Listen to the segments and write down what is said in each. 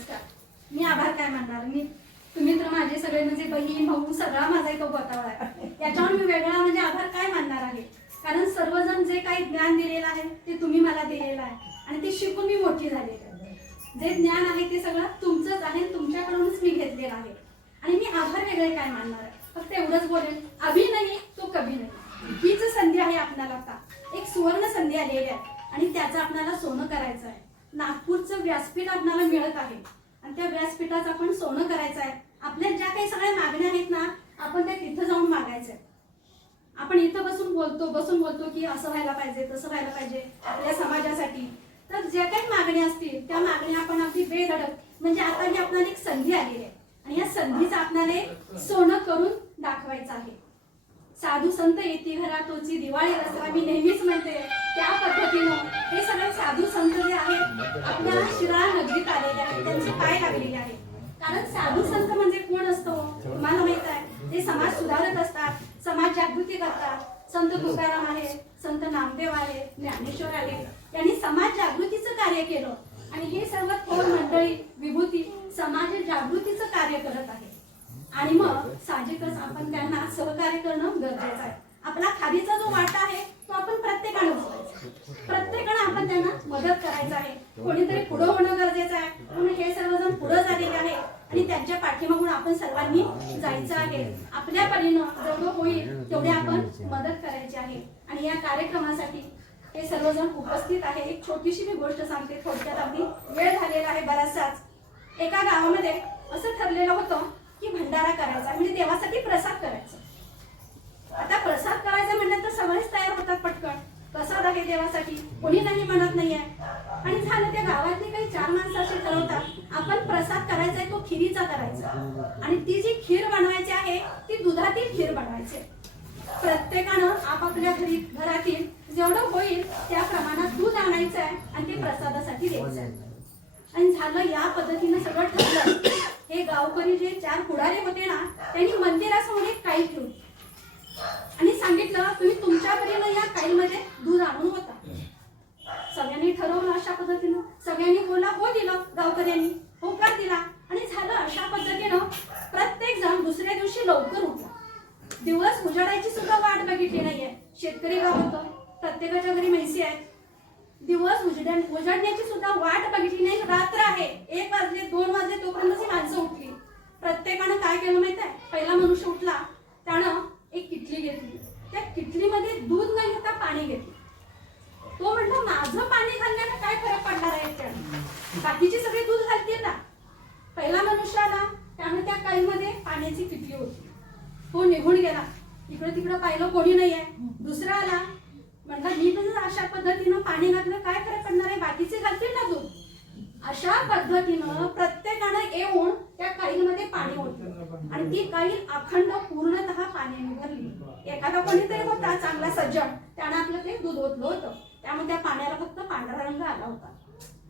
नमस्कार. मी आभार काय मानणार? मी तुम्ही तर माझे सगळे म्हणजे बहीण भाऊ सगळा माझा एक गोतावळा आहे. याच्यावर मी वेगळा म्हणजे आभार काय मानणार आहे? कारण सर्वजण जे काही ज्ञान दिलेलं आहे ते तुम्ही मला दिलेलं आहे. आणि ते शिकून मी मोठी झालेली आहे. जे ज्ञान आहे ते सगळं तुमचंच आहे तुमच्याकडूनच मी घेतलेलं आहे. आणि मी आभार वेगळे काय मानणार आहे? फक्त एवढंच बोलेल अभि नाही तो कभी नाही. हीच संधी आहे आपल्याला आता. एक सुवर्ण संधी आलेली आहे. आणि त्याचं आपल्याला सोनं करायचं व्यासपीठ आपल्याला मिळत आहे. आणि त्या व्यासपीठाचं आपण सोनं करायचं आहे. आपल्या ज्या काही सगळ्या मागण्या आहेत ना आपण त्या तिथं जाऊन मागायचं आहे. आपण इथं बसून बोलतो बसून बोलतो की असं व्हायला पाहिजे तसं व्हायला पाहिजे आपल्या समाजासाठी. तर ज्या काही मागण्या असतील त्या मागण्या आपण अगदी बेधडक म्हणजे आता ही आपल्याला एक संधी आलेली आहे. आणि या संधीचं आपल्याला सोनं करून दाखवायचं आहे. साधू संत येते घरा तोची दिवाळी दसरा मी नेहमीच म्हणते. त्या पद्धतीनं हे सगळे साधू संत जे आहेत आपल्या शिरा नगरीत आलेले आहेत त्यांचे पाय लागलेले आहेत. कारण साधू संत म्हणजे कोण असतो? तुम्हाला माहीत आहे. ते समाज सुधारत असतात समाज जागृती करतात. संत तुकाराम आहे संत नामदेव आहे ज्ञानेश्वर आले यांनी समाज जागृतीचं कार्य केलं. आणि हे सर्व थोर मंडळी विभूती समाज जागृतीचं कार्य करत आहे आणि मग साहजिकच आपण त्यांना सहकार्य करणं गरजेचं आहे. आपला खादीचा जो वाटा आहे तो आपण प्रत्येकाने उचलायचा प्रत्येकाने आपण त्यांना मदत करायचं आहे. कोणीतरी पुढं होणं गरजेचं आहे. म्हणून हे सर्वजण पुढं झालेले आहे. आणि त्यांच्या पाठीमागून आपण सर्वांनी जायचं आहे. आपल्या परीनं जेवढं होईल तेवढे आपण मदत करायची आहे. आणि या कार्यक्रमासाठी हे सर्वजण उपस्थित आहे. एक छोटीशी मी गोष्ट सांगते. थोडक्यात आपली वेळ झालेला आहे बराचसाच. एका गावामध्ये असं ठरलेलं होतं की भंडारा करायचा म्हणजे देवासाठी प्रसाद करायचा. आता प्रसाद करायचा म्हणलं तर सगळेच तयार होतात पटकन. प्रसाद आहे देवासाठी कोणी नाही म्हणत नाहीये. आणि झालं त्या गावातले काही चार माणसं असे ठरवतात आपण प्रसाद करायचा आहे तो खिरीचा करायचा. आणि ती जी खीर बनवायची आहे ती दुधातील खीर बनवायची प्रत्येकानं आपापल्या घरी घरातील जेवढं होईल त्या प्रमाणात दूध आणायचं आहे आणि ते प्रसादासाठी द्यायचं आहे आणि झालं या पद्धतीनं सगळं ठरलं. गावकरी जे चार पुढारे होते ना त्यांनी मंदिरासमोर एक काईल ठेवली. आणि सांगितलं तुम्ही तुमच्या परीनं या काईलमध्ये दूध आणून होता. सगळ्यांनी ठरवलं अशा पद्धतीनं. सगळ्यांनी बोला हो दिलं गावकऱ्यांनी. होकार दिला. आणि झालं अशा पद्धतीनं प्रत्येक जण दुसऱ्या दिवशी लवकर उठला. दिवस उजाडायची सुद्धा वाट बघितली नाहीये. शेतकरी गाव होतं. प्रत्येकाच्या घरी म्हैसी आहेत दिवस उजड्या उजडण्याची सुद्धा वाट बघितली नाही रात्र आहे. एक वाजले दोन वाजले तोपर्यंत ती माणसं उठली. प्रत्येकानं काय केलं माहीत आहे? पहिला मनुष्य उठला त्यानं एक किटली घेतली. त्या किटलीमध्ये दूध न घेता पाणी घेतलं. तो म्हणला माझं पाणी खाल्ल्यानं काय फरक पडणार आहे त्यानं बाकीची सगळी दूध घालते ना. पहिला मनुष्य आला त्यानं त्या काईमध्ये पाण्याची किटली होती तो निघून गेला. इकडं तिकडं पाहिलं कोणी नाही आहे दुसरा आला म्हटलं मी पण अशा पद्धतीनं पाणी घातलं काय फरक पडणार आहे? बाकीचे घालतील ना तू? अशा पद्धतीनं प्रत्येकानं येऊन त्या काईलमध्ये पाणी ओतलं. आणि ती काईल अखंड पूर्णतः पाण्याने भरली. एखादा कोणीतरी होता चांगला सज्जन. त्यानं आपलं ते दूध ओतलं होतं. त्यामुळे त्या पाण्याला फक्त पांढरा रंग आला होता.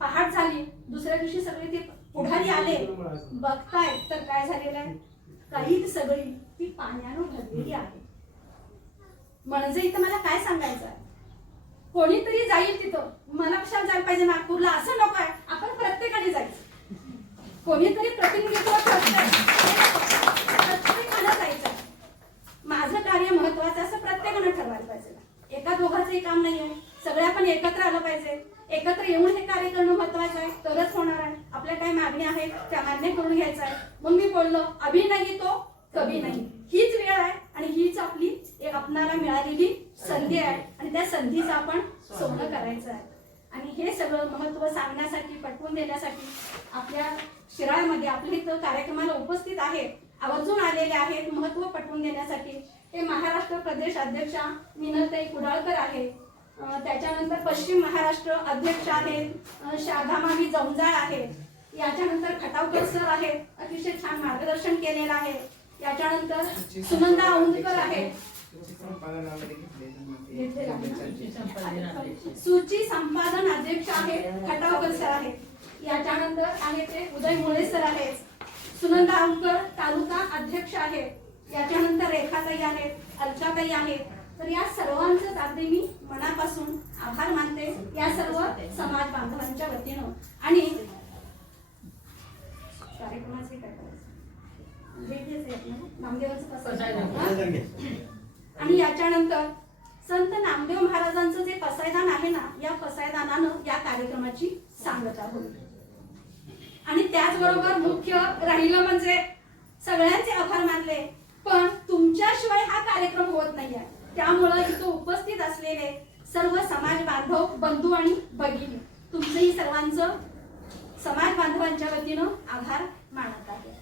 पहाट झाली. दुसऱ्या दिवशी सगळे ते पुढारी आले. बघताय तर काय झालेलं आहे? काही सगळी ती पाण्यानं भरलेली आहे. म्हणजे इथं मला काय सांगायचं आहे? कोणीतरी जाईल तिथं. मला कशाला जायला पाहिजे नागपूरला? असं नको आहे. आपण प्रत्येकाने जायचं कोणीतरी प्रतिनिधित्व करतंय. प्रत्येकानं जायचं माझं कार्य महत्वाचं असं प्रत्येकानं ठरवायला पाहिजे. एका दोघांचंही काम नाही आहे. सगळे आपण एकत्र आलं पाहिजे. एकत्र येऊन हे कार्य करणं महत्वाचं आहे. तरच होणार आहे. आपल्या काही मागण्या आहेत. त्या मान्य करून घ्यायचं आहे. मग मी बोललो अभि नाही तो कवी नाही. हीच वेळ आहे आणि हीच आपली एक आपणाला मिळालेली संधी आहे. आणि त्या संधीचं आपण सोनं करायचं आहे. आणि हे सगळं महत्त्व सांगण्यासाठी पटवून देण्यासाठी आपल्या शिराळमध्ये आपल्या इथं कार्यक्रमाला उपस्थित आहेत आवर्जून आलेले आहेत महत्त्व पटवून देण्यासाठी. ते महाराष्ट्र प्रदेश अध्यक्षा मिनलताई कुडाळकर आहेत. त्याच्यानंतर पश्चिम महाराष्ट्र अध्यक्ष आहेत अं, शाधामावी जमजाळ आहेत. याच्यानंतर खटावकर सर आहेत अतिशय छान मार्गदर्शन केलेलं आहे. याच्यानंतर सुनंदा औंधकर आहेत. सूची संपादन अध्यक्ष आहे खटावकर सर आहे. याच्यानंतर आहे ते उदय मुळे सर आहेत सुनंदा आमकर तालुका अध्यक्ष आहे. याच्यानंतर रेखाताई आहेत अर्चाताई आहेत तर या सर्वांचं अगदी मी मनापासून आभार मानते. या सर्व समाज बांधवांच्या वतीनं. आणि कार्यक्रमाचे आणि याच्यानंतर संत नामदेव महाराजांचं जे पसायदान आहे ना या पसायदानानं या कार्यक्रमाची सांगता होईल आणि त्याचबरोबर मुख्य राहिलं म्हणजे सगळ्यांचे आभार मानले पण तुमच्याशिवाय हा कार्यक्रम होत नाहीये. त्यामुळं इथं उपस्थित असलेले सर्व समाज बांधव बंधू आणि भगिनी तुमचंही सर्वांचं समाज बांधवांच्या वतीनं आभार मानत आहे.